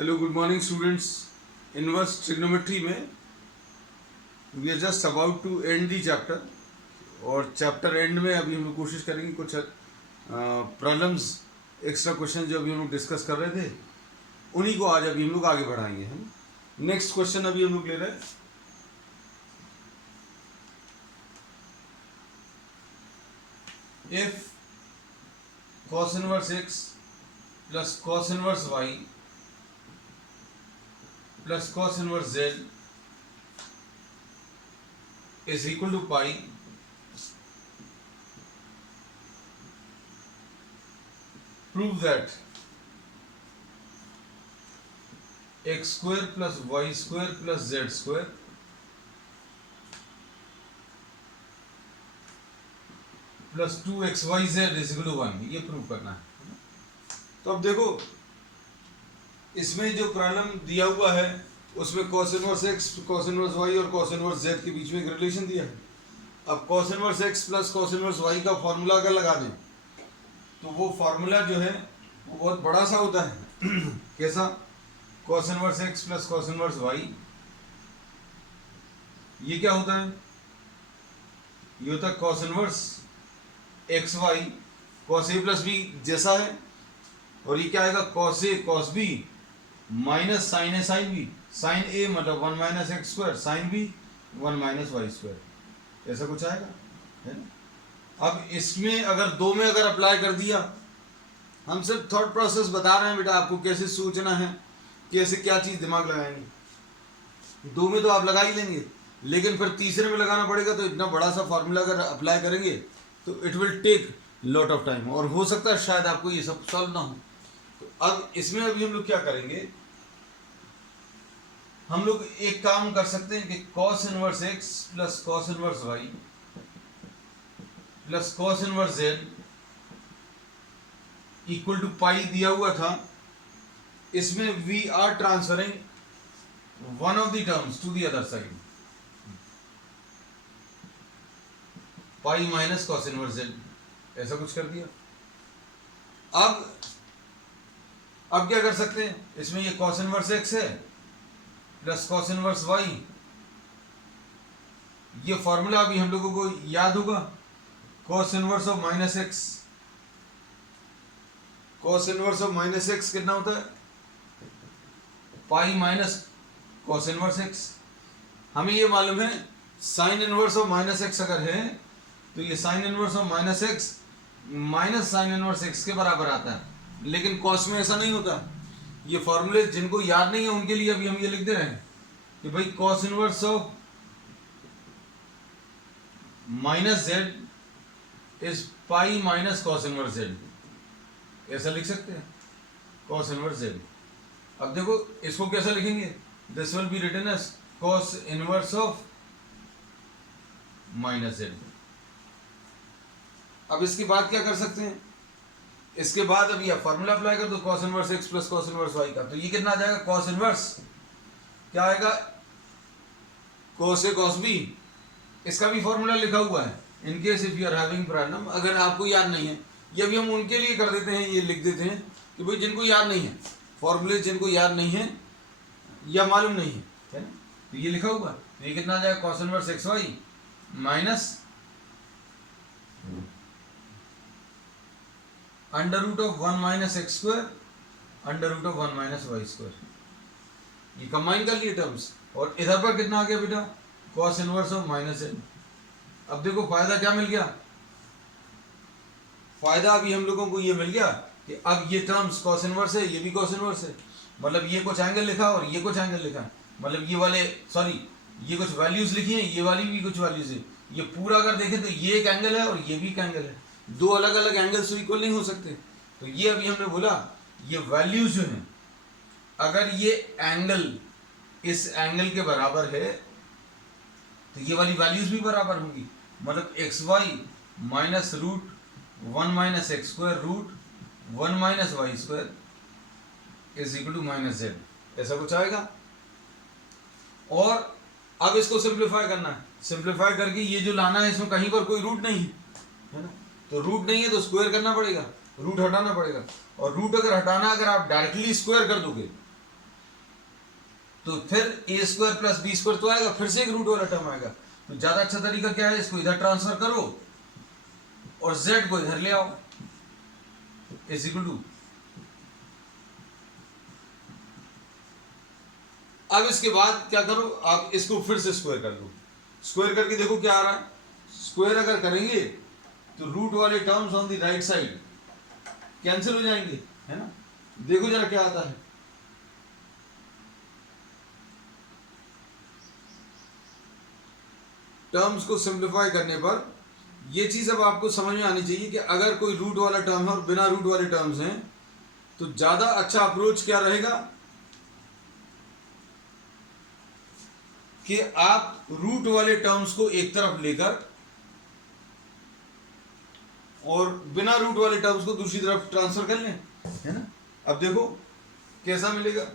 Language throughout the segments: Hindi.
Hello good morning students. Inverse trigonometry में we are just about to end the chapter, और चैप्टर एंड में अभी हम लोग कोशिश करेंगे कुछ प्रॉब्लम्स, एक्स्ट्रा क्वेश्चन जो अभी हम लोग डिस्कस कर रहे थे उन्हीं को आज अभी हम लोग आगे बढ़ाएंगे। हम नेक्स्ट क्वेश्चन अभी हम लोग ले रहे हैं। If cos inverse x plus cos inverse y plus cos inverse z is equal to pi, prove that x square plus y square plus z square plus 2xyz is equal to 1, ये प्रूव करना है। तो अब देखो इसमें जो प्रॉब्लम दिया हुआ है उसमें cos inverse x, cos inverse y और cos इनवर्स z के बीच में एक रिलेशन दिया है। अब cos inverse x plus cos inverse y का फॉर्मूला अगर लगा दें तो वो फॉर्मूला जो है वो बहुत बड़ा सा होता है। कैसा? cos inverse x plus cos inverse y, ये क्या होता है? ये होता है cos inverse xy cos a plus b जैसा है, और ये क्या आएगा? cos a cos b minus sine A sine B, sine A मतलब 1 minus x square, sine B 1 minus Y square, ऐसा कुछ आएगा, है ना। अब इसमें अगर दो में अगर अप्लाई कर दिया, हम सिर्फ थॉट प्रोसेस बता रहे हैं बेटा आपको कैसे सोचना है, कैसे क्या चीज़ दिमाग लगाएंगे। दो में तो आप लगा ही लेंगे, लेकिन फिर तीसरे में लगाना पड़ेगा, तो इतना बड़ा सा फॉर्मूला अगर अप्लाई करेंगे तो it will take lot of time, और हो सकता है शायद आपको ये सब सॉल्व ना हो। तो अब इसमें अभी हम लोग क्या करेंगे, हम लोग एक काम कर सकते हैं कि cos inverse x plus cos inverse y plus cos inverse z equal to pi दिया हुआ था। इसमें we are transferring one of the terms to the other side, pi minus cos inverse z, ऐसा कुछ कर दिया। अब क्या कर सकते हैं, इसमें ये cos इनवर्स x है प्लस cos इनवर्स y, ये फॉर्मूला अभी हम लोगों को याद होगा, cos inverse of minus x, cos inverse of minus x कितना होता है? पाई माइनस cos इनवर्स x। हमें ये मालूम है sign inverse of minus x अगर है तो ये sign inverse of minus x minus sine inverse x के बराबर आता है, लेकिन cos में ऐसा नहीं होता। ये फॉर्मूले जिनको याद नहीं है उनके लिए अभी हम ये लिख दे रहे हैं कि भाई cos inverse of minus z is pi minus cos inverse z, ऐसा लिख सकते हैं cos इनवर्स z। अब देखो इसको कैसा लिखेंगे, this will be written as cos inverse of minus z। अब इसके बाद क्या कर सकते हैं, इसके बाद अब यह फॉर्मूला अप्लाई कर दो cos inverse x plus cos inverse y का, तो ये कितना आ जाएगा? cos इनवर्स क्या आएगा? cos a cos b, इसका भी फॉर्मूला लिखा हुआ है। In case if you are having problem, अगर आपको याद नहीं है, ये भी हम उनके लिए कर देते हैं, ये लिख देते हैं कि भाई जिनको याद नहीं है, फॉर्मूले जिनको याद नहीं है या मालूम नहीं है ना, तो ये लिखा हुआ, तो ये कितना आ जाएगा? cos inverse xy minus under root of 1 minus x square under root of 1 minus Y square, ये कंबाइन कर लिए टर्म्स, और इधर पर कितना आ गया बेटा? cos inverse of minus n। अब देखो फायदा क्या मिल गया, फायदा अभी हम लोगों को ये मिल गया कि अब ये टर्म्स cos इनवर्स है, ये भी cos इनवर्स है, मतलब ये कुछ एंगल लिखा और ये कुछ एंगल लिखा, मतलब ये वाले ये कुछ वैल्यूज लिखी हैं, ये वाली भी कुछ वैल्यूज है। ये पूरा अगर देखें तो ये एक एंगल है और ये भी एक एंगल है, दो अलग अलग एंगल्स तो इक्वल नहीं हो सकते। तो ये अभी हमने बोला ये वैल्यूज जो हैं, अगर ये एंगल इस एंगल के बराबर है तो ये वाली वैल्यूज भी बराबर होंगी, मतलब x y minus root 1 minus x square root 1 minus Y square is equal to minus z, ऐसा कुछ आएगा। और अब इसको सिंप्लीफाई करना है, सिंप्लीफाई करके ये जो लाना है इसमें कहीं पर कोई रूट नहीं है ना, तो रूट नहीं है तो स्क्वायर करना पड़ेगा, रूट हटाना पड़ेगा, और रूट अगर हटाना, अगर आप डायरेक्टली स्क्वायर कर दोगे तो फिर ए स्क्वायर प्लस बी स्क्वायर तो आएगा, फिर से एक रूट वाला टर्म आएगा। तो ज्यादा अच्छा तरीका क्या है, इसको इधर ट्रांसफर करो और z को इधर ले आओ, इज इक्वल टू। अब इसके बाद क्या करो, आप इसको फिर से स्क्वायर कर लो। स्क्वायर करके देखो क्या आ रहा है। स्क्वायर अगर करेंगे तो रूट वाले terms on the right side cancel हो जाएंगे, है ना। देखो जरा क्या आता है। टर्म्स को सिंप्लीफाई करने पर ये चीज अब आपको समझ में आनी चाहिए कि अगर कोई रूट वाला टर्म है और बिना रूट वाले टर्म्स हैं तो ज्यादा अच्छा अप्रोच क्या रहेगा कि आप रूट वाले टर्म्स को एक तरफ लेकर और बिना रूट वाले टर्म्स को दूसरी तरफ ट्रांसफर कर लें, है ना। अब देखो कैसा मिलेगा,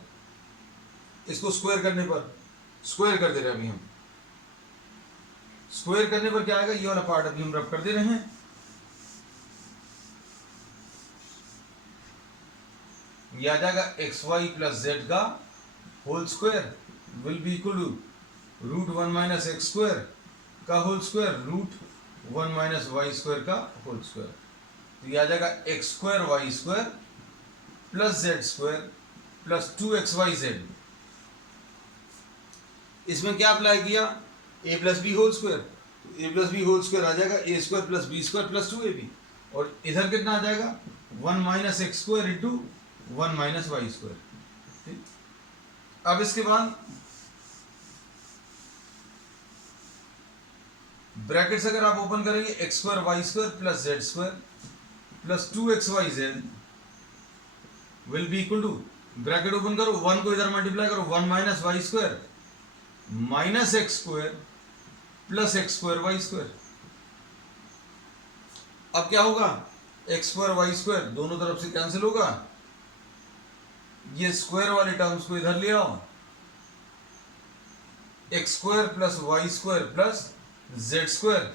इसको स्क्वायर करने पर, स्क्वायर कर दे रहे हैं अभी हम, स्क्वायर करने पर क्या आएगा, ये वाला पार्ट अभी हम रब कर दे रहे हैं। ये आ जाएगा एक्स वाई प्लस जेड का whole square will be equal to root 1 minus x square का whole square root 1 minus Y square का होल स्क्वायर। तो ये आ जाएगा X square Y square plus Z square plus 2xyz। इसमें क्या अप्लाई किया, a plus B whole square, a plus B whole square आ जाएगा a square plus B square plus 2ab, और इधर कितना आ जाएगा 1 minus x square into 1 minus Y square. अब इसके बाद ब्रैकेट्स अगर आप ओपन करेंगे x square Y square plus Z square plus 2xyz will be equal to, bracket open करो, 1 को इधर मल्टीप्लाई करो, 1 minus Y square minus x square plus x square Y square. अब क्या होगा, एक्स स्क्वायर वाई स्क्वायर दोनों तरफ से कैंसिल होगा, ये स्क्वायर वाले टर्म्स को इधर ले आओ, x square plus y square plus Z square.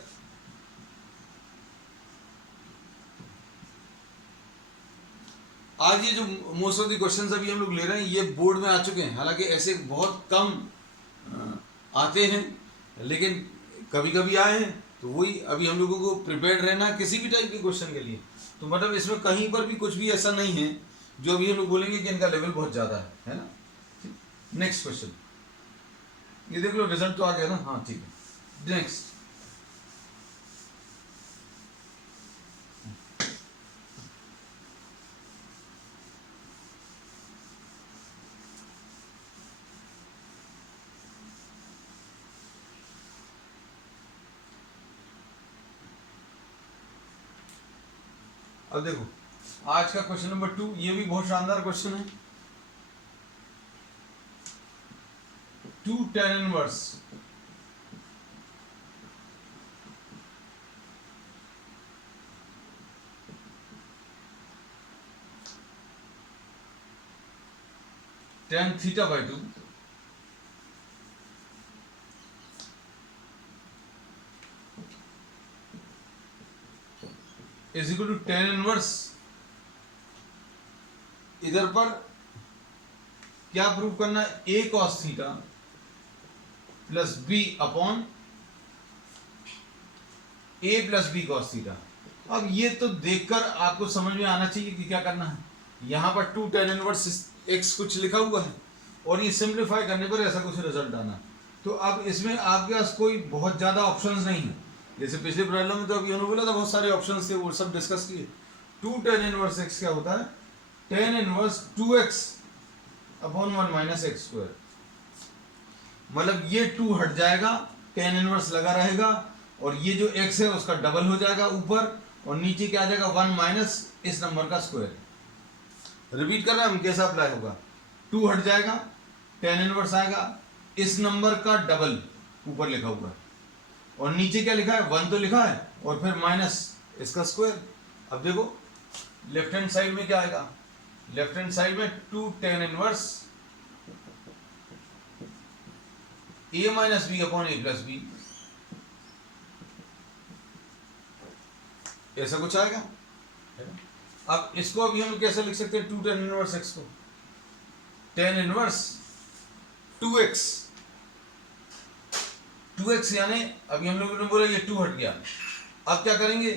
आज ये जो मोस्ट ऑफ द क्वेश्चंस अभी हम लोग ले रहे हैं ये बोर्ड में आ चुके हैं, हालांकि ऐसे बहुत कम आते हैं लेकिन कभी कभी आए हैं, तो वही अभी हम लोगों को प्रिपेयर्ड रहना है किसी भी टाइप के क्वेश्चन के लिए। तो मतलब इसमें कहीं पर भी कुछ भी ऐसा नहीं है जो अभी हम लोग बोलेंगे कि इनका लेवल बहुत ज़्यादा है ना। नेक्स्ट क्वेश्चन, ये देख लो रिजल्ट तो आ गया ना, हाँ ठीक है। नेक्स्ट, अब देखो आज का क्वेश्चन नंबर 2, ये भी बहुत शानदार क्वेश्चन है। 2 tan inverse tan theta by 2 is equal to tan inverse, इधर पर क्या प्रूव करना है, a cos theta plus b upon a plus b cos theta. अब ये तो देखकर आपको समझ में आना चाहिए कि क्या करना है। यहां पर 2 tan इनवर्स x कुछ लिखा हुआ है और ये सिंप्लीफाई करने पर ऐसा कुछ रिजल्ट आना। तो अब इसमें आपके पास कोई बहुत ज्यादा ऑप्शंस नहीं है, जैसे पिछले प्रॉब्लम में तो अभी उन्होंने बोला था बहुत सारे ऑप्शंस थे, वो सब डिस्कस किए। 2 tan इनवर्स x क्या होता है, tan inverse 2x upon 1 minus x square. मतलब ये 2 हट जाएगा, tan इनवर्स लगा रहेगा और ये जो x है उसका डबल हो जाएगा ऊपर, और नीचे क्या आ जाएगा 1 माइनस इस नंबर का स्क्वायर। रिपीट कर रहे हैं हम, कैसा अप्लाई होगा, 2 हट जाएगा, tan इनवर्स आएगा, इस नंबर का डबल ऊपर लिखा हुआ है और नीचे क्या लिखा है 1 तो लिखा है और फिर माइनस इसका स्क्वायर। अब देखो लेफ्ट हैंड साइड में क्या आएगा, लेफ्ट हैंड साइड में 2 tan inverse a minus b upon a plus b, ऐसा कुछ आएगा। अब इसको अभी हम कैसे लिख सकते हैं, 2 tan इनवर्स x को, tan इनवर्स 2x, 2x यानी अभी हम लोगों ने बोला ये 2 हट गया। अब क्या करेंगे,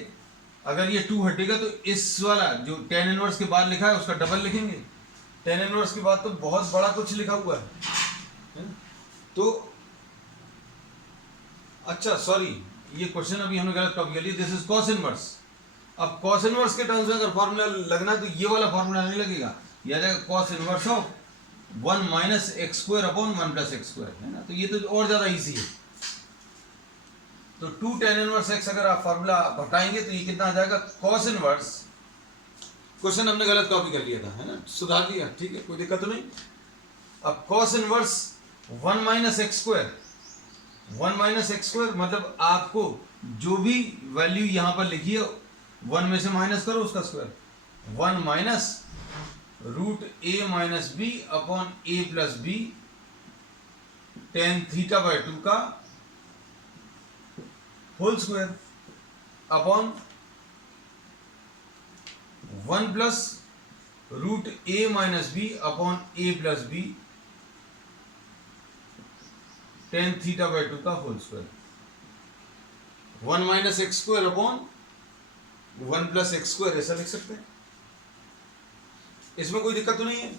अगर ये 2 हटेगा तो इस वाला जो tan इनवर्स के बाद लिखा है उसका डबल लिखेंगे। tan इनवर्स के बाद तो बहुत बड़ा कुछ लिखा हुआ है ना? तो अच्छा सॉरी, ये क्वेश्चन अभी हमने गलत कॉपी कर लिया। This is cos inverse. अब cos इनवर्स के टर्म्स में अगर फॉर्मूला लगना है तो ये वाला फॉर्मूला नहीं लगेगा, यह आ जाएगा cos inverse of 1 minus x square upon 1 plus x square, है ना। तो ये तो और ज्यादा इजी है। तो 2 tan इनवर्स x अगर आप फार्मूला बताएंगे तो ये कितना आ जाएगा, cos इनवर्स। क्वेश्चन हमने गलत कॉपी कर लिया था, है ना, सुधार दिया, ठीक है, कोई दिक्कत तो नहीं। अब cos inverse 1 minus x square, 1 minus x square मतलब आपको जो भी वैल्यू यहां पर लिखी है 1 में से माइनस करो उसका square, 1 minus root a minus b upon A plus b tan theta by 2 का whole square upon 1 plus root a minus b upon A plus b tan theta by 2 का whole square, 1 minus x square upon 1 plus x square, ऐसा लिख सकते हैं। इसमें कोई दिक्कत तो नहीं है।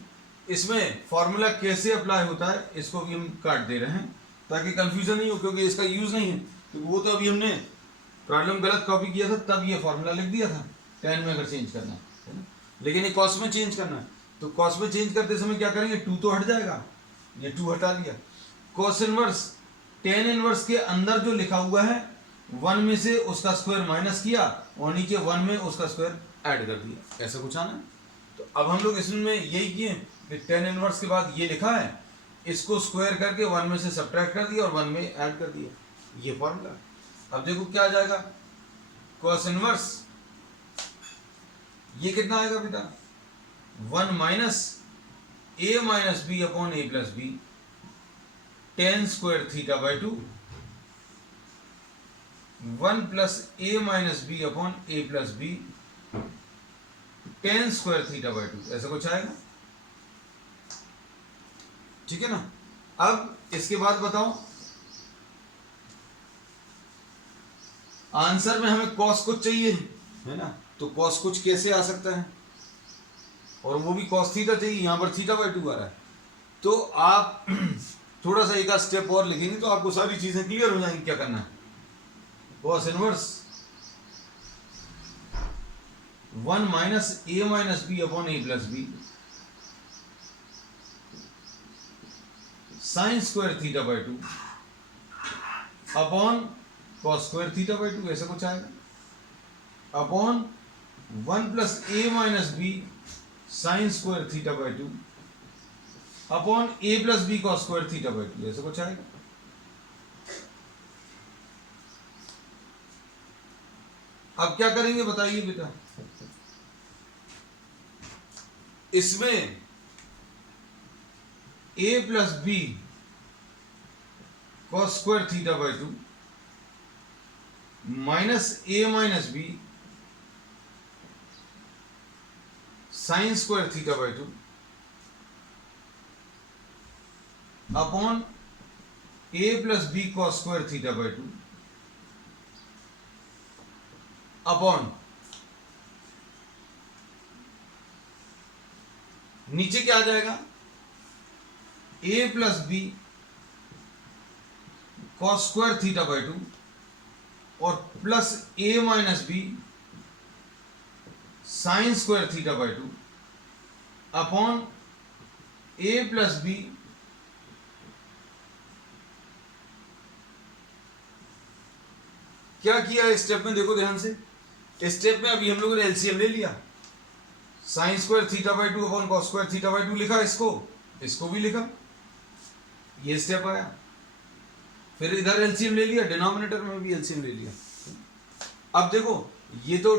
इसमें फॉर्मूला कैसे अप्लाई होता है इसको भी हम काट दे रहे हैं ताकि कंफ्यूजन नहीं हो, क्योंकि इसका यूज नहीं है। तो वो तो अभी हमने प्रॉब्लम गलत कॉपी किया था तब ये फॉर्मूला लिख दिया था, टेन में अगर चेंज करना है ना, लेकिन ये कॉस में चेंज करना है। तो कॉस में चेंज करते समय क्या करेंगे, 2 तो हट जाएगा, ये 2 हटा दिया। कॉस इनवर्स टेन इनवर्स के अंदर जो लिखा हुआ है 1 में से उसका स्क्वायर माइनस किया और नीचे 1 में उसका स्क्वायर ऐड कर दिया, ऐसा कुछ आना है। तो अब हम लोग इसमें यही किए कि टेन इनवर्स के बाद ये लिखा है, इसको स्क्वायर करके 1 में से सब्ट्रैक्ट कर दिया और 1 में ऐड कर दिया, ये फॉर्मूला। अब देखो क्या आ जाएगा, cos इनवर्स ये कितना आएगा बेटा, 1 minus A minus b upon A plus b tan square theta by 2, 1 plus A minus b upon A plus b tan square theta by 2, ऐसा कुछ आएगा, ठीक है ना। अब इसके बाद बताओ, आंसर में हमें कॉस कुछ चाहिए, है ना, तो कॉस कुछ कैसे आ सकता है, और वो भी कॉस थीटा चाहिए, यहां पर थीटा बाय 2 आ रहा है। तो आप थोड़ा सा एक आध स्टेप और लिखेंगे तो आपको सारी चीजें क्लियर हो जाएंगी क्या करना है। Cos inverse 1 minus A minus b upon A plus b sine square theta by 2 upon cos square theta by 2, ऐसा कुछ आएगा, upon 1 plus A minus B sine square theta by 2 upon A plus B cos square theta by 2, ऐसा कुछ आएगा। अब क्या करेंगे बताइए बेटा, इसमें A plus B cos square theta by 2 minus A minus B sine square theta by 2 upon A plus B cos square theta by 2 upon नीचे क्या आ जाएगा, A plus B cos square theta by 2 और plus A minus B sine square theta by 2 upon A plus B क्या किया इस स्टेप में, देखो ध्यान से। इस स्टेप में अभी हम लोगों ने एलसीएम ले लिया, sign square theta by 2 upon cos square theta by 2 लिखा, इसको भी लिखा, ये स्टेप आया। फिर इधर एलसीएम ले लिया, डिनोमिनेटर में भी एलसीएम ले लिया। अब देखो ये तो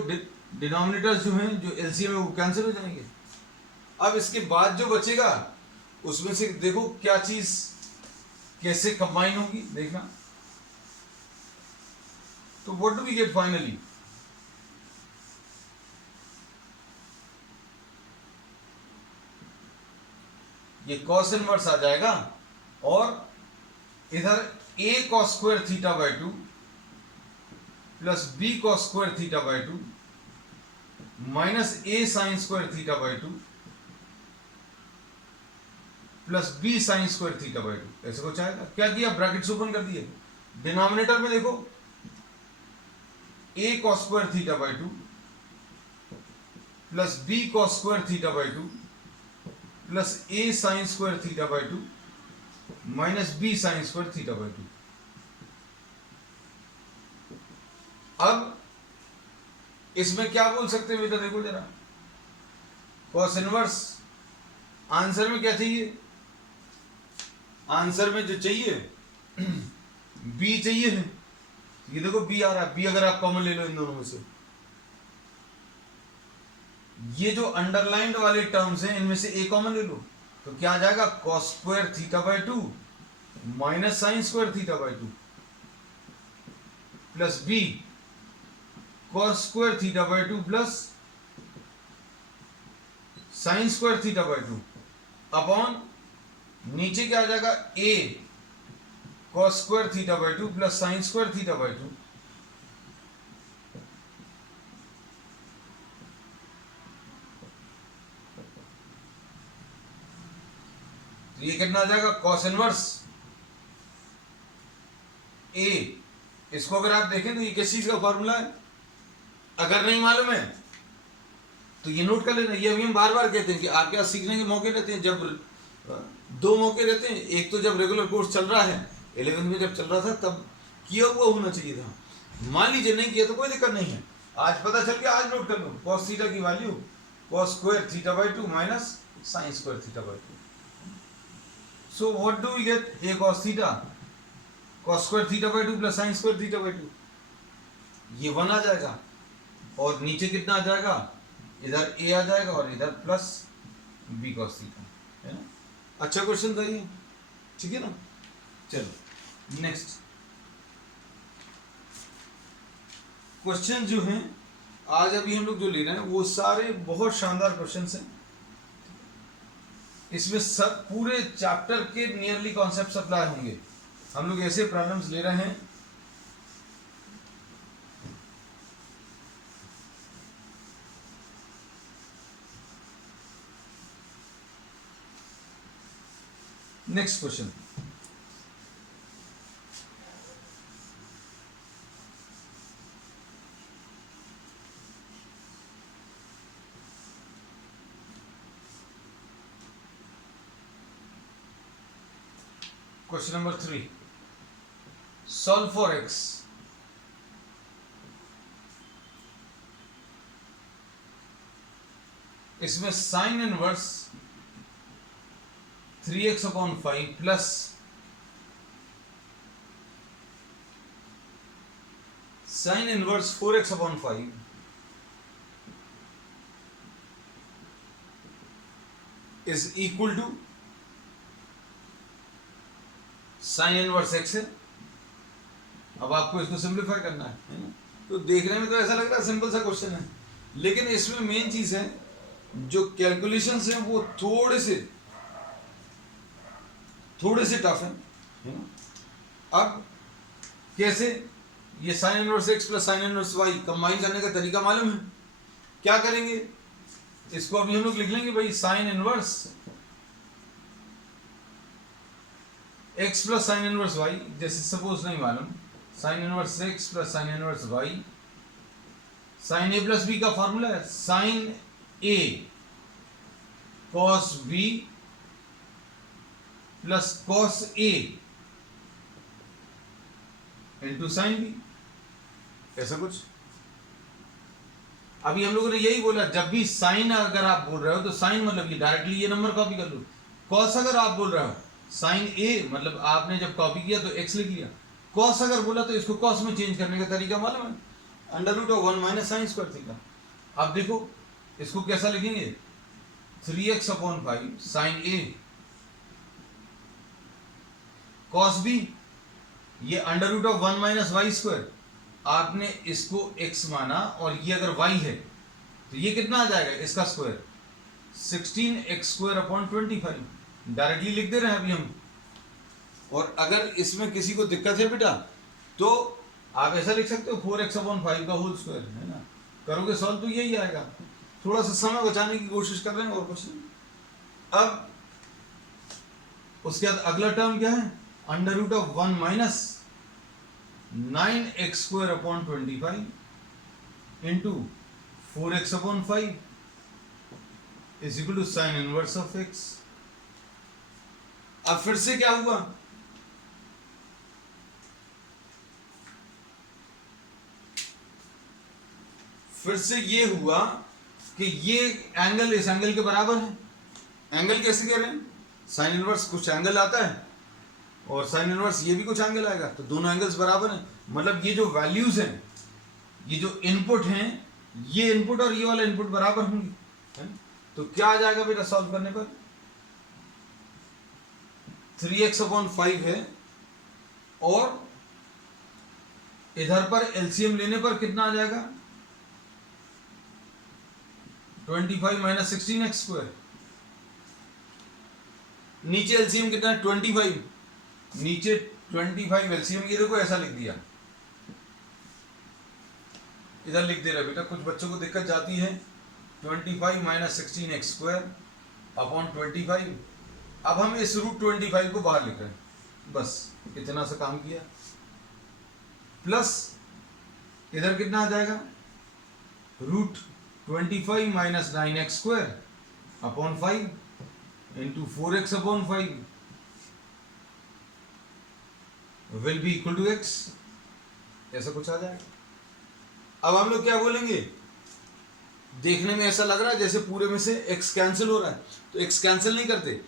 डिनोमिनेटर्स जो हैं, जो एलसीएम है वो कैंसिल हो जाएंगे। अब इसके बाद जो बचेगा उसमें से देखो क्या चीज कैसे कंबाइन होगी, देखना। तो what do we get finally, ये कॉस इनवर्स आ जाएगा और इधर a cos square theta by 2 plus b cos square theta by 2 minus a sine square theta by 2 plus b sine square theta by 2, ऐसे कुछ आएगा। क्या किया, ब्रैकेट्स ओपन कर दिए, डिनोमिनेटर में देखो a cos square theta by 2 plus b cos square theta by 2 plus a sine square theta by 2 minus b sine square theta by 2। अब इसमें क्या बोल सकते हैं बेटा, देखो जरा, कॉस इनवर्स, आंसर में क्या चाहिए, आंसर में जो चाहिए b चाहिए है, ये देखो b आ रहा है, b अगर आप कॉमन ले लो इन दोनों में से, ये जो अंडरलाइंड वाले टर्म्स हैं इनमें से a कॉमन ले लो, तो क्या आ जाएगा, cos square theta by 2 minus sine square theta by 2 plus b cos square theta by 2 plus sine square theta by 2 upon नीचे क्या आ जाएगा, a cos square theta by 2 plus sine square theta by 2 तो ये कितना आ जाएगा, कॉस इनवर्स a, इसको अगर आप देखें तो ये किस चीज का फॉर्मूला है, अगर नहीं मालूम है तो ये नोट कर लेना। ये अभी हम बार बार कहते हैं कि आपके पास सीखने के मौके रहते हैं, जब दो मौके रहते हैं, एक तो जब रेगुलर कोर्स चल रहा है, 11वीं में जब चल रहा था तब किया हुआ होना चाहिए था, मान लीजिए नहीं किया तो कोई दिक्कत नहीं है, आज पता चल गया, आज नोट कर लो, कॉस थीटा की value cos square theta by 2 minus sine square theta by 2। So what do we get, a cos theta cos square theta by 2 plus sine square theta by 2, ये 1 आ जाएगा, और नीचे कितना आ जाएगा, इधर a आ जाएगा और इधर प्लस b cos थीटा, है ना। अच्छा क्वेश्चन था ये, ठीक है ना। चलो नेक्स्ट क्वेश्चन जो हैं आज अभी हम लोग जो ले रहे हैं वो सारे बहुत शानदार क्वेश्चंस हैं, इसमें सब पूरे चैप्टर के नियरली कॉन्सेप्ट्स अप्लाई होंगे। हम लोग ऐसे प्रॉब्लम्स ले रहे हैं, next question, question number 3, solve for x। इसमें sine inverse 3x upon 5 plus sine inverse 4x upon 5 is equal to sine inverse x है। अब आपको इसको सिंप्लीफाई करना है ना, तो देखने में तो ऐसा लग रहा है सिंपल सा क्वेश्चन है, लेकिन इसमें मेन चीज है जो कैलकुलेशंस हैं वो थोड़े से टफ है ना। अब कैसे, ये sign inverse x plus sine inverse y combine करने का तरीका मालूम है, क्या करेंगे, इसको अभी हम लोग लिख लेंगे भाई, sine inverse x plus sine inverse y, जैसे सपोज नहीं मालूम, sine inverse x plus sine inverse y, sine a plus b का फॉर्मूला है sine a cos b plus cos a into sine b, ऐसा कुछ। अभी हम लोगों ने यही बोला, जब भी साइन अगर आप बोल रहे हो तो साइन मतलब ये डायरेक्टली ये नंबर कॉपी कर लो, कॉस अगर आप बोल रहे हो साइन a मतलब आपने जब कॉपी किया तो x लिख लिया, कॉस अगर बोला तो इसको कॉस में चेंज करने का तरीका मालूम है, under root of 1 minus sine square theta. अब देखो इसको कैसा लिखेंगे, 3x upon 5 sine a cos b, ये under root of 1 minus Y square, आपने इसको x माना और ये अगर y है तो ये कितना आ जाएगा, इसका square 16x square upon 25, directly लिख दे रहे हैं अभी हम, और अगर इसमें किसी को दिक्कत है बेटा तो आप ऐसा लिख सकते हो 4x/5 का होल स्क्वायर, है ना। करोगे सॉल्व तो यही आएगा। थोड़ा सा समय बचाने की कोशिश कर रहे हैं और कुछ नहीं। अब उसके बाद अगला टर्म क्या है, √1 minus 9x² into 4x/5 is equal to sine inverse of x। अब फिर से क्या हुआ, फिर से ये हुआ कि ये एंगल इस एंगल के बराबर है। एंगल कैसे कह रहे हैं, साइन इनवर्स कुछ एंगल आता है और साइन इनवर्स ये भी कुछ एंगल आएगा, तो दोनों एंगल्स बराबर हैं। मतलब ये जो वैल्यूज हैं, ये जो इनपुट हैं, ये इनपुट और ये वाला इनपुट बराबर होंगे, है ना। तो क्या आ जाएगा बेटा सॉल्व करने पर, 3x/5 है और इधर पर एलसीएम लेने पर कितना आ जाएगा, 25 माइनस 16x²। नीचे एलसीएम कितना है 25, नीचे 25 एलसीएम, ये देखो ऐसा लिख दिया, इधर लिख दे रहा बेटा, कुछ बच्चों को दिक्कत जाती है। 25 माइनस 16x² अपॉन 25। अब हम इस √25 को बाहर लिख रहे हैं, बस इतना सा काम किया। प्लस इधर कितना आ जाएगा, √25 minus 9x² upon 5 into 4x/5 will be equal to x। ऐसा कुछ आ जाएगा। अब हम लोग क्या बोलेंगे, देखने में ऐसा लग रहा है जैसे पूरे में से x कैंसिल हो रहा है, तो x कैंसिल नहीं करते।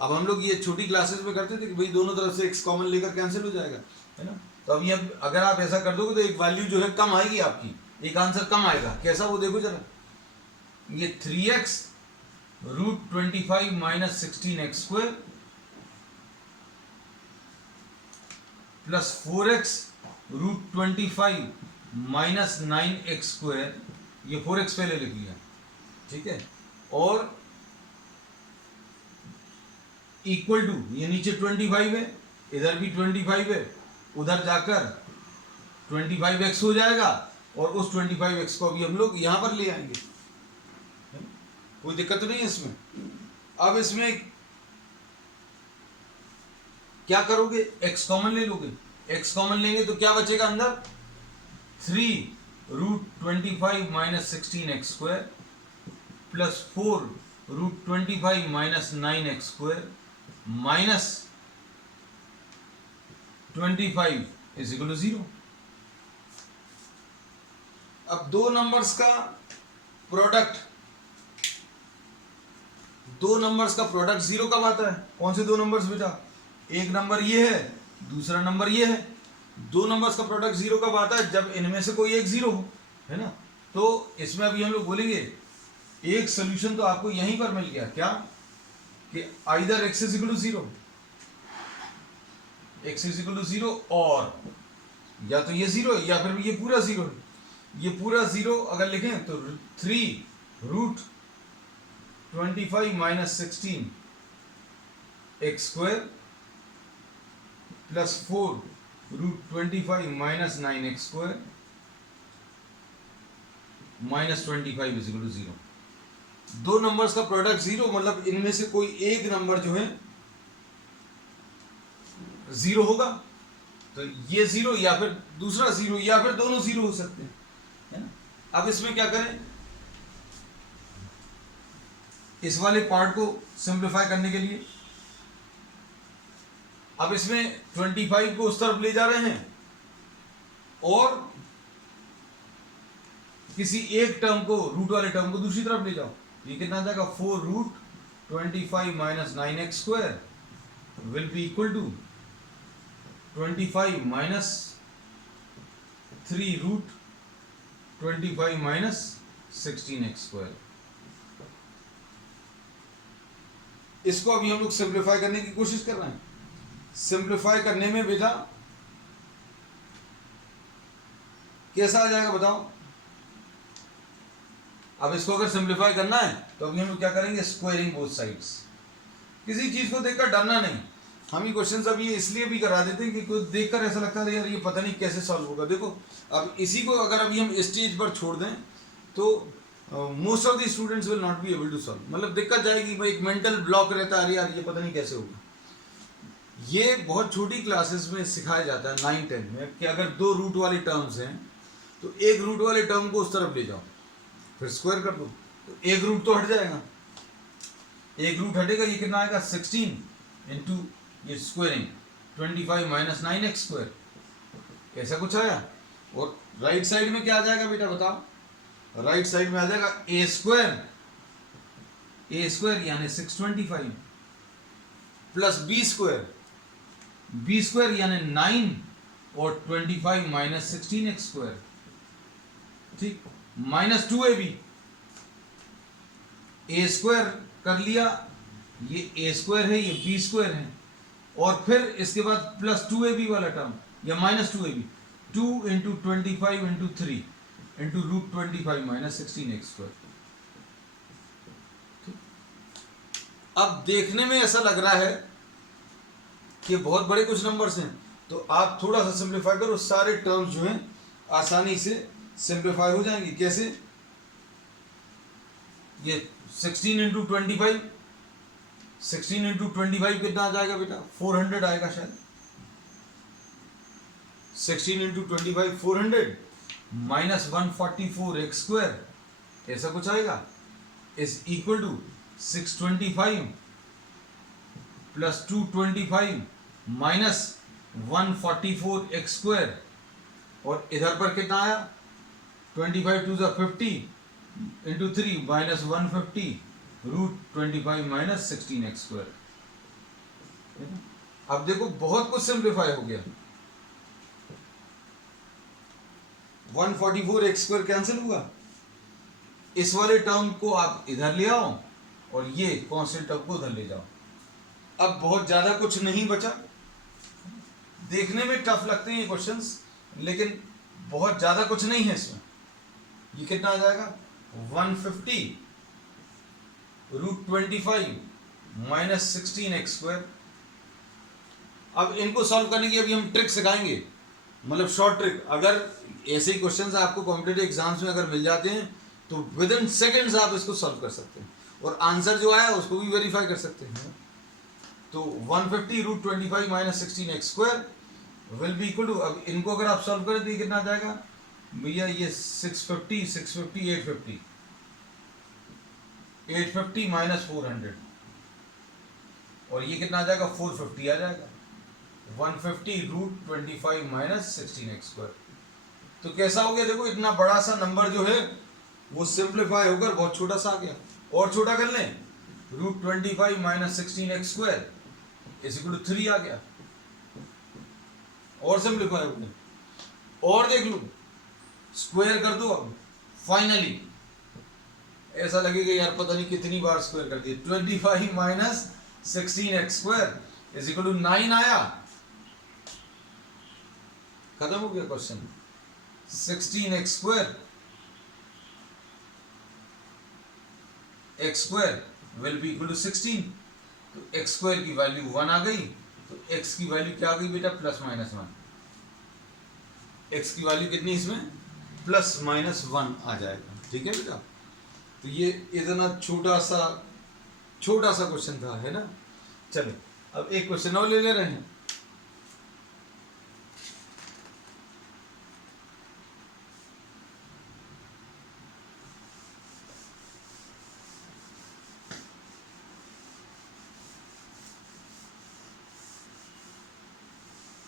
अब हम लोग ये छोटी क्लासेस में करते थे कि भाई दोनों तरफ से x कॉमन लेकर कैंसिल हो जाएगा, है ना। तो अब ये अगर आप ऐसा कर दोगे तो एक वैल्यू जो है कम आएगी आपकी, एक आंसर कम आएगा। कैसा वो देखो जरा, ये 3x √25 minus 16x² plus 4x √25 minus 9x², ये 4x पहले लिख लिया, ठीक है, और इक्वल टू, ये नीचे 25 है, इधर भी 25 है, उधर जाकर 25x हो जाएगा और उस 25x को अभी हम लोग यहां पर ले आएंगे, कोई दिक्कत तो नहीं है इसमें। अब इसमें क्या करोगे, x कॉमन ले लोगे, x कॉमन लेंगे तो क्या बचेगा अंदर, 3 √25 minus 16x² plus 4 √25 minus 9x² minus 25 is equal to 0। अब दो नंबर्स का प्रोडक्ट, दो नंबर्स का प्रोडक्ट 0 कब आता है, कौन से दो नंबर्स बेटा, एक नंबर ये है, दूसरा नंबर ये है। दो नंबर्स का प्रोडक्ट 0 कब आता है, जब इनमें से कोई एक 0 हो, है ना। तो इसमें अभी हम लोग बोलेंगे एक सोल्यूशन तो आपको यहीं पर मिल गया, क्या कि either x is equal to 0, x is equal to 0, और या तो ये 0 है या फिर ये पूरा 0 है। ये पूरा 0 अगर लिखें तो 3 √25 minus 16x² plus 4 √25 minus 9x² minus 25 is equal to 0। दो नंबर्स का प्रोडक्ट 0, मतलब इनमें से कोई एक नंबर जो है 0 होगा, तो ये 0 या फिर दूसरा 0 या फिर दोनों 0 हो सकते हैं, है ना। अब इसमें क्या करें, इस वाले पार्ट को सिंप्लीफाई करने के लिए अब इसमें 25 को उस तरफ ले जा रहे हैं और किसी एक टर्म को, रूट वाले टर्म को दूसरी तरफ ले जाओ। ये कितना आ जाएगा, 4 √25 minus 9x² will be equal to 25 minus 3 √25 minus 16x²। इसको अभी हम लोग सिंप्लीफाई करने की कोशिश कर रहे हैं। सिंप्लीफाई करने में बेटा कैसा आ जाएगा बताओ। अब इसको अगर सिंप्लीफाई करना है तो अभी हम लोग क्या करेंगे, स्क्वायरिंग बोथ साइड्स। किसी चीज को देखकर डरना नहीं, हम ये क्वेश्चंस अब ये इसलिए भी करा देते हैं कि कोई देखकर ऐसा लगता है यार ये पता नहीं कैसे सॉल्व होगा। देखो अब इसी को अगर अभी हम स्टेज पर छोड़ दें तो most of the students will not be able to solve, मतलब दिक्कत जाएगी भाई, एक मेंटल ब्लॉक रहता है, अरे यार ये पता नहीं कैसे होगा। ये बहुत छोटी क्लासेस में सिखाया जाता है 9-10 में कि अगर दो रूट वाले टर्म्स हैं तो एक रूट वाले टर्म को उस तरफ ले जाओ फिर स्क्वायर कर दो, तो एक रूट तो हट जाएगा, एक रूट हटेगा, ये कितना आएगा 16 इंटू ये स्क्वायरिंग 25 माइनस 9x², ऐसा कुछ आया। और राइट साइड में क्या आ जाएगा बेटा बताओ, राइट साइड में आ जाएगा a स्क्वायर यानी 625 प्लस b स्क्वायर यानी 9 और 25 माइनस 16x², ठीक, माइनस 2ab, a स्क्वायर कर लिया, ये a स्क्वायर है ये b स्क्वायर है, और फिर इसके बाद प्लस 2ab वाला टर्म या minus 2ab, 2 into 25 into 3 into root 25 minus 16x²। अब देखने में ऐसा लग रहा है कि बहुत बड़े कुछ नंबर्स हैं, तो आप थोड़ा सा सिंप्लीफाई करो, सारे टर्म्स जो हैं आसानी से सिंप्लीफाई हो जाएंगे। कैसे, ये 16 इंटू 25, 16 इंटू 25 कितना आ जाएगा बेटा 400 आएगा शायद, 16 इंटू 25 400 माइनस 144x², ऐसा कुछ आएगा, is equal to 625 plus 225 minus 144x², और इधर पर कितना आया 25 two 50 into 3 minus 150 root 25 minus 16x²। अब देखो बहुत कुछ सिंप्लीफाई हो गया, 144x² कैंसिल हुआ, इस वाले टर्म को आप इधर ले आओ और ये कांस्टेंट टर्म को उधर ले जाओ। अब बहुत ज्यादा कुछ नहीं बचा, देखने में टफ लगते हैं ये क्वेश्चंस, लेकिन बहुत ज्यादा कुछ नहीं है इसमें। ये कितना आ जाएगा 150 रूट 25 माइनस 16x²। अब इनको सॉल्व करने की अभी हम ट्रिक सिखाएंगे, मतलब शॉर्ट ट्रिक। अगर ऐसे ही क्वेश्चंस आपको कॉम्पिटिटिव एग्जाम्स में अगर मिल जाते हैं तो विद इन सेकेंड्स आप इसको सॉल्व कर सकते हैं, और आंसर जो आया उसको भी वेरीफाई कर सकते हैं। तो 150 root 25 minus 16x² will be equal to, अब इनको अगर आप सॉल्व करें तो ये कितना आ जाएगा भैया, ये 650 850 850 माइनस 400, और ये कितना आ जाएगा 450 आ जाएगा, 150 रूट 25 माइनस 16x²। तो कैसा हो गया, देखो इतना बड़ा सा नंबर जो है वो सिंप्लीफाई होकर बहुत छोटा सा आ गया। और छोटा कर लें, root 25 minus 16x² is equal to 3 आ गया, और सिंप्लीफाई हो गया। और देख लो स्क्वायर कर दो, अब फाइनली ऐसा लगेगा यार पता नहीं कितनी बार स्क्वायर कर दिया, 25 minus 16x² is equal to 9 आया, खत्म हो गया question. 16x² x² will be equal to 16, तो x² की वैल्यू 1 आ गई, तो x की वैल्यू क्या आ गई बेटा प्लस माइनस 1, x की वैल्यू कितनी इसमें प्लस माइनस 1 आ जाएगा, ठीक है बेटा। तो ये इतना छोटा सा क्वेश्चन था, है ना। चलो अब एक क्वेश्चन और ले ले रहे हैं।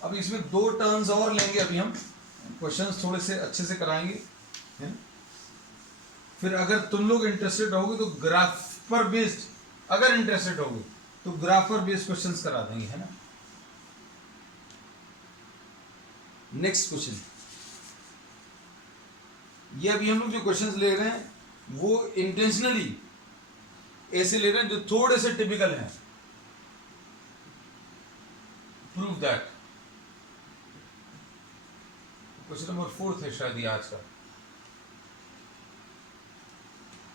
अब इसमें 2 टर्म्स और लेंगे, अभी हम क्वेश्चंस थोड़े से अच्छे से कराएंगे, है ना? फिर अगर तुम लोग इंटरेस्टेड रहोगे तो ग्राफर बेस्ड, अगर इंटरेस्टेड रहोगे तो ग्राफर बेस्ड क्वेश्चंस करा देंगे, है ना। नेक्स्ट क्वेश्चन, ये अभी हम लोग जो क्वेश्चंस ले रहे हैं वो इंटेंशनली ऐसे ले रहे हैं जो थोड़े से टिपिकल हैं। प्रूव दैट, क्वेश्चन नंबर 4 है शायद ये आज का।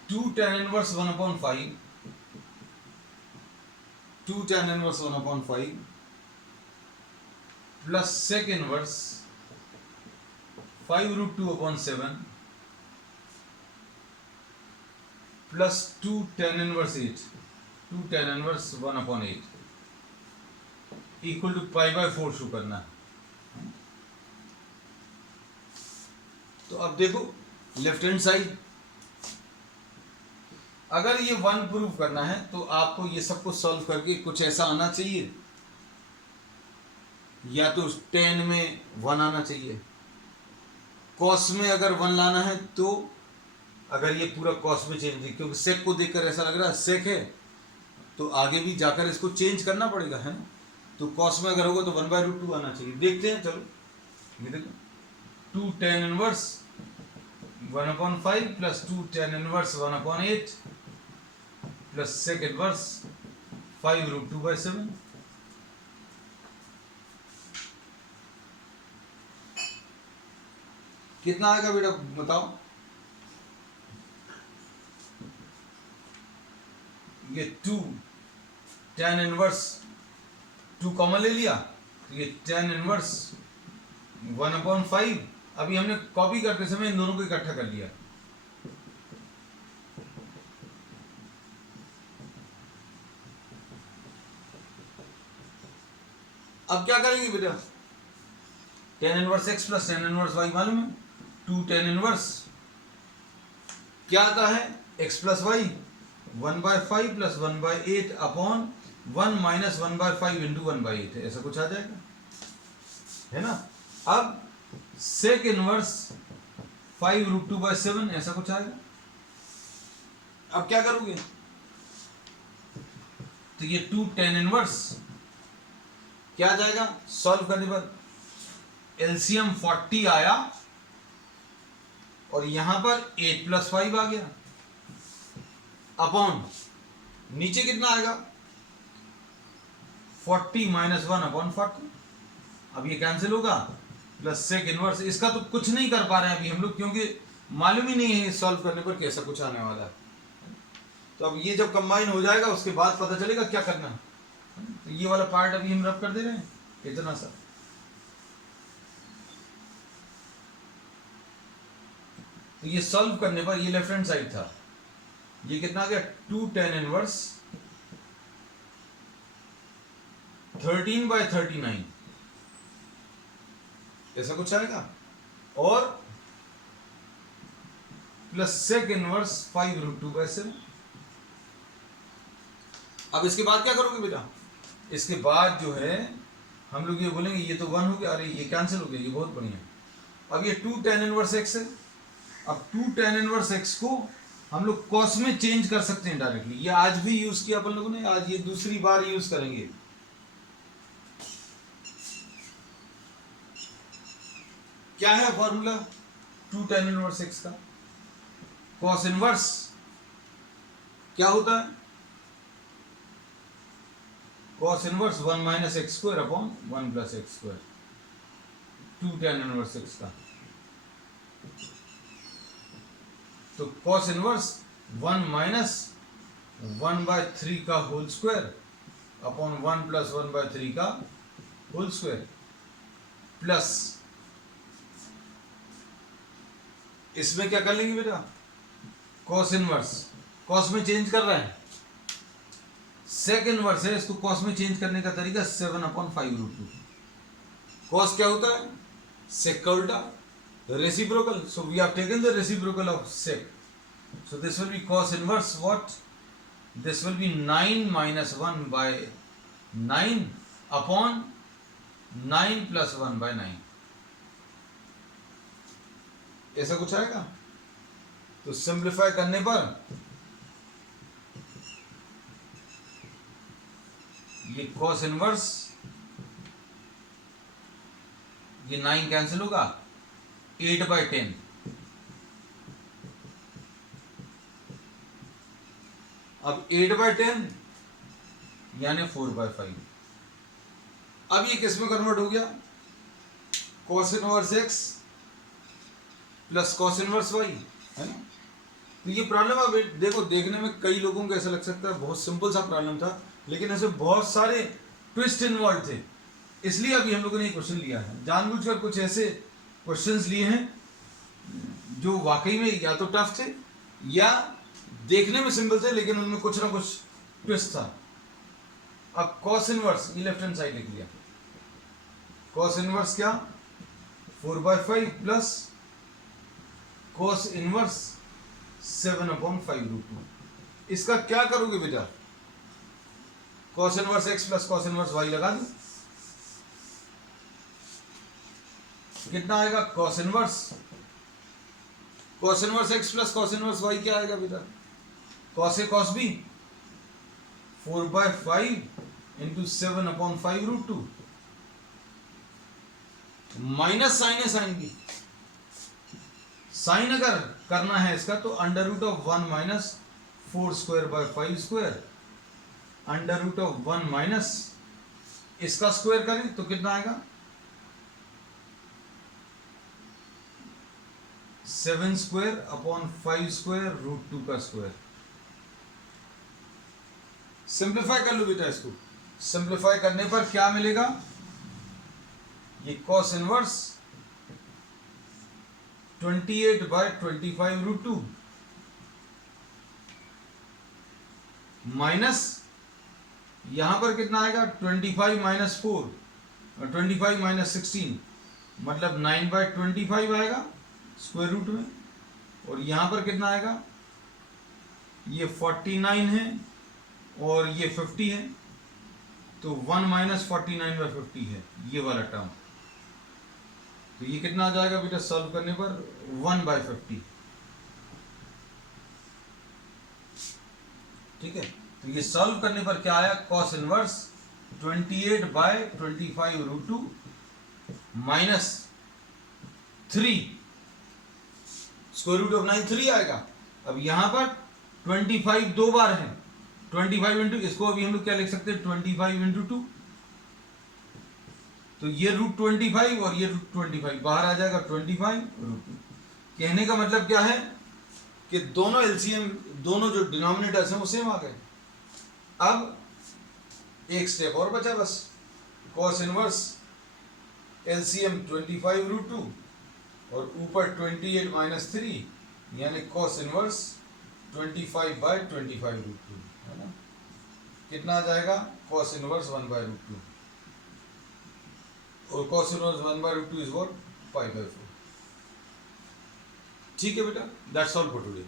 2 tan inverse 1/5 2 tan inverse 1/5 plus sec inverse 5√2/7 plus 2 tan इनवर्स 8 2 tan इनवर्स 1/8 इक्वल टू π/4 शो करना है। तो अब देखो लेफ्ट हैंड साइड, अगर ये 1 प्रूव करना है तो आपको ये सब कुछ सॉल्व करके कुछ ऐसा आना चाहिए, या तो tan में 1 आना चाहिए, cos में अगर 1 लाना है तो अगर ये पूरा cos में चेंज है, क्योंकि sec को देखकर ऐसा लग रहा है sec है तो आगे भी जाकर इसको चेंज करना पड़ेगा, है ना। तो cos में अगर होगा तो 1/√2 आना चाहिए। देखते हैं, चलो ये देखो 2 tan इनवर्स 1/5 प्लस 2 tan इनवर्स 1/8 प्लस sec इनवर्स 5√2/7। कितना आएगा बेटा बताओ? ये 2 tan इनवर्स 2 कॉमन ले लिया तो ये tan इनवर्स 1/5। अभी हमने कॉपी करते समय इन दोनों को इकट्ठा कर लिया। अब क्या करेंगे बेटा? tan inverse x plus tan inverse y मालूम है, 2 tan इनवर्स क्या आता है x plus y 1/5 plus 1/8 upon 1 minus 1/5 into 1/8 है, ऐसा कुछ आ जाएगा, है ना। अब सेक इनवर्स 5√2/7 ऐसा कुछ आएगा। अब क्या करोगे? तो ये 2 tan इनवर्स क्या आ जाएगा सॉल्व करने पर? एलसीएम 40 आया और यहां पर 8 + 5 आ गया अपॉन नीचे कितना आएगा 40 - 1/40। अब ये कैंसिल होगा प्लस सेक इनवर्स, इसका तो कुछ नहीं कर पा रहे हैं अभी हम लोग, क्योंकि मालूम ही नहीं है सॉल्व करने पर कैसा कुछ आने वाला है। तो अब ये जब कंबाइन हो जाएगा उसके बाद पता चलेगा क्या करना है। तो ये वाला पार्ट अभी हम रब कर दे रहे हैं इतना सा। तो ये सॉल्व करने पर ये लेफ्ट हैंड साइड था, ये कितना आ गया 2 tan इनवर्स 13/39 ऐसा कुछ आएगा, और प्लस सेक इनवर्स 5√2/7। अब इसके बाद क्या करोगे बेटा? इसके बाद जो है हम लोग ये बोलेंगे ये तो 1 हो गया, अरे ये कैंसिल हो गया, ये बहुत बढ़िया। अब ये 2 tan इनवर्स x है। अब 2 tan इनवर्स x को हम लोग cos में चेंज कर सकते हैं डायरेक्टली। ये आज भी यूज किया अपन लोगों ने, आज ये दूसरी बार यूज करेंगे। क्या है फॉर्मूला 2 tan इनवर्स x का? cos इनवर्स क्या होता है? cos inverse 1 - x² upon 1 + x²। 2 tan inverse x का तो cos इनवर्स 1 - 1/3 का होल स्क्वायर अपॉन 1 + 1/3 का होल स्क्वायर प्लस इसमें क्या कर लेंगे बेटा? cos इनवर्स cos में चेंज कर रहे हैं, सेक इनवर्स है, इसको cos में चेंज करने का तरीका 7/5√2। cos क्या होता है? sec का उल्टा, reciprocal, so we have taken the reciprocal of sec, so this will be cos inverse what? This will be 9 - 1/9 upon 9 + 1/9 ऐसा कुछ आएगा। तो सिंप्लीफाई करने पर ये cos इनवर्स, ये 9 कैंसिल होगा, 8/10 अब 8/10 यानी 4/5। अब ये किस में कन्वर्ट हो गया? cos inverse x plus cos inverse y, है ना। तो ये प्रॉब्लम अब देखो, देखने में कई लोगों को ऐसा लग सकता है बहुत सिंपल सा प्रॉब्लम था, लेकिन ऐसे बहुत सारे ट्विस्ट इन्वॉल्व थे। इसलिए अभी हम लोगों ने ये क्वेश्चन लिया है, जानबूझकर कुछ ऐसे क्वेश्चंस लिए हैं जो वाकई में या तो टफ थे या देखने में सिंपल थे लेकिन उनमें कुछ ना कुछ ट्विस्ट था। अब कॉस इनवर्स, ये लेफ्ट हैंड साइड लिख लिया, कॉस इनवर्स क्या 4/5 प्लस कॉस इनवर्स 7/5√2। इसका क्या करोगे बेटा, cos inverse x plus cos inverse y लगा दो, कितना आएगा cos inverse x plus cos inverse y क्या आएगा बेटा, cos a cos b 4/5 into 7/5√2 minus sine है साइन b, साइन अगर करना है इसका तो √1 माइनस 4²/5², √1 माइनस इसका स्क्वायर करें तो कितना आएगा 7²/5² का स्क्वायर। सिंप्लीफाई कर लो बेटा इसको, सिंप्लीफाई करने पर क्या मिलेगा, ये कॉस इनवर्स 28/25√2 माइनस यहां पर कितना आएगा 25 माइनस 4 और 25 माइनस 16 मतलब 9/25 आएगा स्क्वायर रूट में, और यहां पर कितना आएगा, ये 49 है और ये 50 है तो 1 माइनस 49/50 है ये वाला टर्म, तो ये कितना आ जाएगा बेटा सॉल्व करने पर 1/50। ठीक है, तो ये सॉल्व करने पर क्या आया, cos inverse 28/25√2 minus 3 square root of 9 3 आएगा। अब यहां पर 25 दो बार है, 25 इंटू, इसको अभी हम लोग क्या लिख सकते हैं 25 इंटू 2, तो ये √25 और ये √25 बाहर आ जाएगा 25√2। कहने का मतलब क्या है कि दोनों एलसीएम, दोनों जो डिनोमिनेटर्स हैं वो सेम आ गए। अब एक स्टेप और बचा बस, कॉस इनवर्स एलसीएम 25√2 और ऊपर 28 माइनस 3 यानी कॉस इनवर्स 25/25√2 है ना, कितना आ जाएगा कॉस इनवर्स 1/√2 और cos इनवर्स 1/√2 इज व्हाट 5/4। ठीक है बेटा, दैट्स ऑल फॉर टुडे।